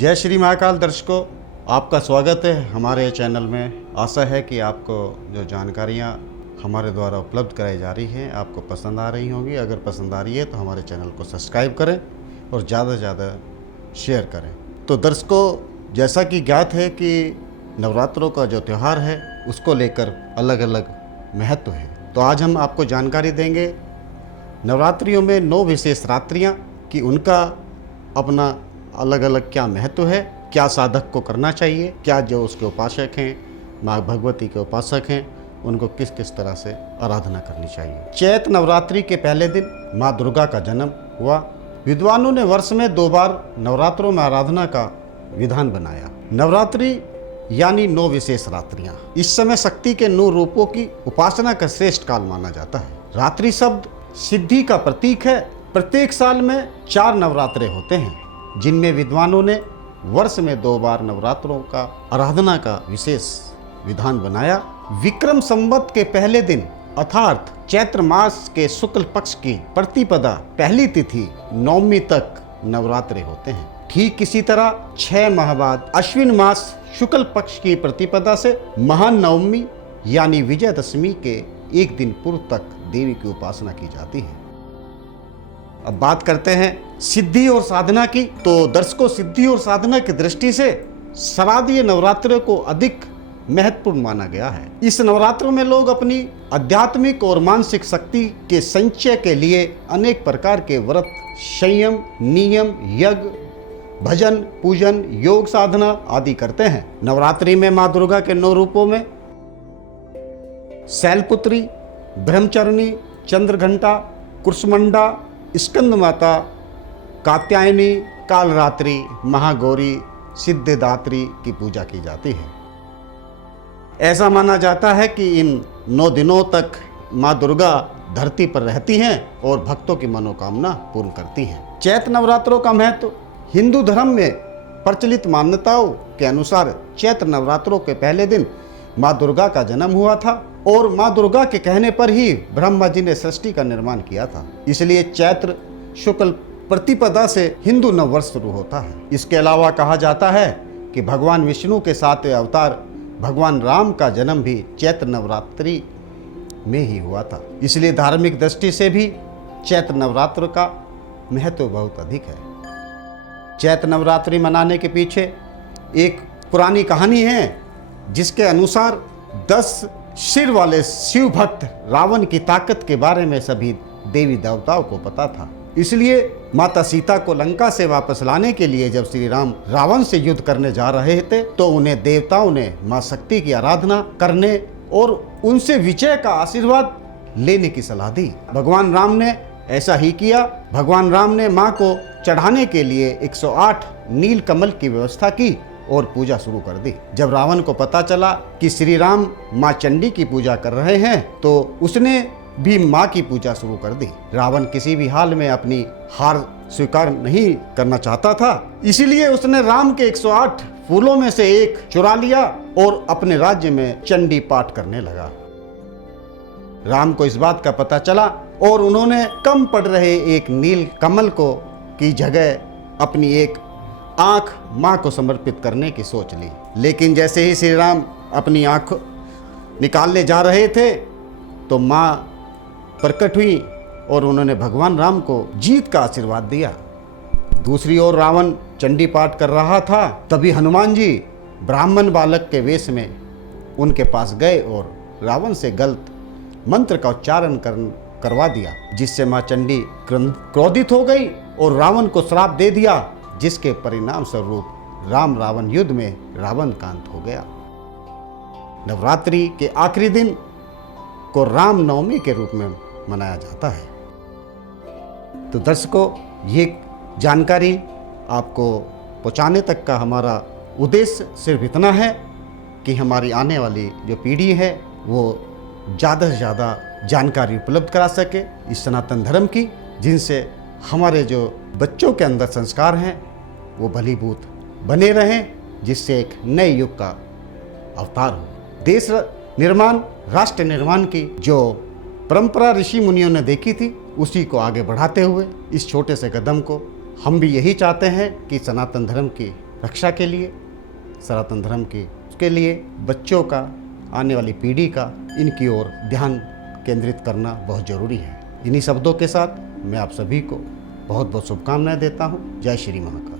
जय श्री महाकाल दर्शकों, आपका स्वागत है हमारे चैनल में। आशा है कि आपको जो जानकारियाँ हमारे द्वारा उपलब्ध कराई जा रही हैं आपको पसंद आ रही होंगी। अगर पसंद आ रही है तो हमारे चैनल को सब्सक्राइब करें और ज़्यादा से ज़्यादा शेयर करें। तो दर्शकों, जैसा कि ज्ञात है कि नवरात्रों का जो त्यौहार है उसको लेकर अलग अलग महत्व है। तो आज हम आपको जानकारी देंगे नवरात्रियों में 9 विशेष रात्रियाँ कि उनका अपना अलग अलग क्या महत्व है, क्या साधक को करना चाहिए, क्या जो उसके उपासक हैं, माँ भगवती के उपासक हैं, उनको किस किस तरह से आराधना करनी चाहिए। चैत नवरात्रि के पहले दिन माँ दुर्गा का जन्म हुआ। विद्वानों ने वर्ष में 2 बार नवरात्रों में आराधना का विधान बनाया। नवरात्रि यानी 9 विशेष रात्रियां। इस समय शक्ति के 9 रूपों की उपासना का श्रेष्ठ काल माना जाता है। रात्रि शब्द सिद्धि का प्रतीक है। प्रत्येक साल में 4 नवरात्रे होते हैं, जिनमें विद्वानों ने वर्ष में 2 बार नवरात्रों का आराधना का विशेष विधान बनाया। विक्रम संवत के पहले दिन अर्थात चैत्र मास के शुक्ल पक्ष की प्रतिपदा पहली तिथि नवमी तक नवरात्रे होते हैं। ठीक इसी तरह 6 माह बाद अश्विन मास शुक्ल पक्ष की प्रतिपदा से महानवमी यानी विजयदशमी के एक दिन पूर्व तक देवी की उपासना की जाती है। अब बात करते हैं सिद्धि और साधना की। तो दर्शकों, सिद्धि और साधना की दृष्टि से शारदीय नवरात्रों को अधिक महत्वपूर्ण माना गया है। इस नवरात्रों में लोग अपनी आध्यात्मिक और मानसिक शक्ति के संचय के लिए अनेक प्रकार के व्रत, संयम, नियम, यज्ञ, भजन, पूजन, योग साधना आदि करते हैं। नवरात्रि में माँ दुर्गा के 9 रूपों में शैलपुत्री, ब्रह्मचारिणी, चंद्रघंटा, कुसुमंडा, स्कंद माता, कात्यायनी, कालरात्रि, महागौरी, सिद्धिदात्री की पूजा की जाती है। ऐसा माना जाता है कि इन 9 दिनों तक माँ दुर्गा धरती पर रहती हैं और भक्तों की मनोकामना पूर्ण करती हैं। चैत्र नवरात्रों का महत्व हिंदू धर्म में प्रचलित मान्यताओं के अनुसार चैत्र नवरात्रों के पहले दिन माँ दुर्गा का जन्म हुआ था और माँ दुर्गा के कहने पर ही ब्रह्मा जी ने सृष्टि का निर्माण किया था। इसलिए चैत्र शुक्ल प्रतिपदा से हिंदू नववर्ष शुरू होता है। इसके अलावा कहा जाता है कि भगवान विष्णु के 7वें अवतार भगवान राम का जन्म भी चैत्र नवरात्रि में ही हुआ था। इसलिए धार्मिक दृष्टि से भी चैत्र नवरात्र का महत्व बहुत अधिक है। चैत्र नवरात्रि मनाने के पीछे एक पुरानी कहानी है, जिसके अनुसार 10 सिर वाले शिव भक्त रावण की ताकत के बारे में सभी देवी देवताओं को पता था। इसलिए माता सीता को लंका से वापस लाने के लिए जब श्री राम रावण से युद्ध करने जा रहे थे तो उन्हें देवताओं ने माँ शक्ति की आराधना करने और उनसे विजय का आशीर्वाद लेने की सलाह दी। भगवान राम ने ऐसा ही किया। भगवान राम ने माँ को चढ़ाने के लिए 108 नील कमल की व्यवस्था की और पूजा शुरू कर दी। जब रावण को पता चला कि श्री राम माँ चंडी की पूजा कर रहे हैं तो उसने भी माँ की पूजा शुरू कर दी। रावण किसी भी हाल में अपनी हार स्वीकार नहीं करना चाहता था, इसीलिए उसने राम के 108 फूलों में से एक चुरा लिया और अपने राज्य में चंडी पाठ करने लगा। राम को इस बात का पता चला और उन्होंने कम पड़ रहे एक नील कमल को की जगह अपनी एक आंख माँ को समर्पित करने की सोच ली। लेकिन जैसे ही श्री राम अपनी आंख निकालने जा रहे थे तो माँ प्रकट हुई और उन्होंने भगवान राम को जीत का आशीर्वाद दिया। दूसरी ओर रावण चंडी पाठ कर रहा था, तभी हनुमान जी ब्राह्मण बालक के वेश में उनके पास गए और रावण से गलत मंत्र का उच्चारण करवा दिया, जिससे माँ चंडी क्रोधित हो गई और रावण को श्राप दे दिया, जिसके परिणाम स्वरूप राम रावण युद्ध में रावण का अंत हो गया। नवरात्रि के आखिरी दिन को राम नवमी के रूप में मनाया जाता है। तो दर्शकों, ये जानकारी आपको पहुंचाने तक का हमारा उद्देश्य सिर्फ इतना है कि हमारी आने वाली जो पीढ़ी है वो ज़्यादा से ज़्यादा जानकारी उपलब्ध करा सके इस सनातन धर्म की, जिनसे हमारे जो बच्चों के अंदर संस्कार हैं वो भलीभूत बने रहें, जिससे एक नए युग का अवतार हो। देश निर्माण, राष्ट्र निर्माण की जो परंपरा ऋषि मुनियों ने देखी थी, उसी को आगे बढ़ाते हुए इस छोटे से कदम को हम भी यही चाहते हैं कि सनातन धर्म की रक्षा के लिए, सनातन धर्म के लिए, बच्चों का, आने वाली पीढ़ी का इनकी ओर ध्यान केंद्रित करना बहुत ज़रूरी है। इन्हीं शब्दों के साथ मैं आप सभी को बहुत बहुत शुभकामनाएं देता हूँ। जय श्री महाकाल।